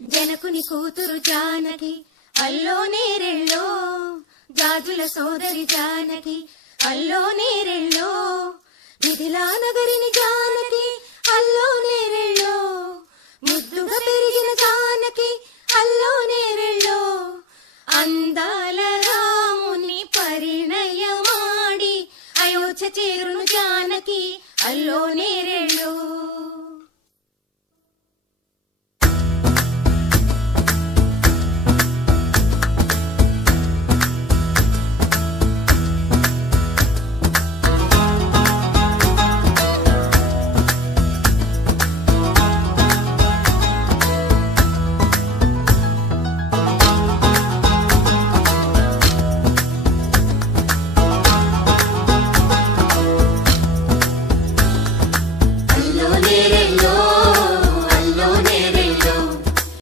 జనకుని కూతురు జానకి అల్లో నేరెళ్ళో, జాజుల సోదరి జానకి అల్లో నేరెళ్ళో, మిథిలా నగరిని జానకి అల్లో నేరెళ్ళో, ముద్దుగా పెరిగిన జానకి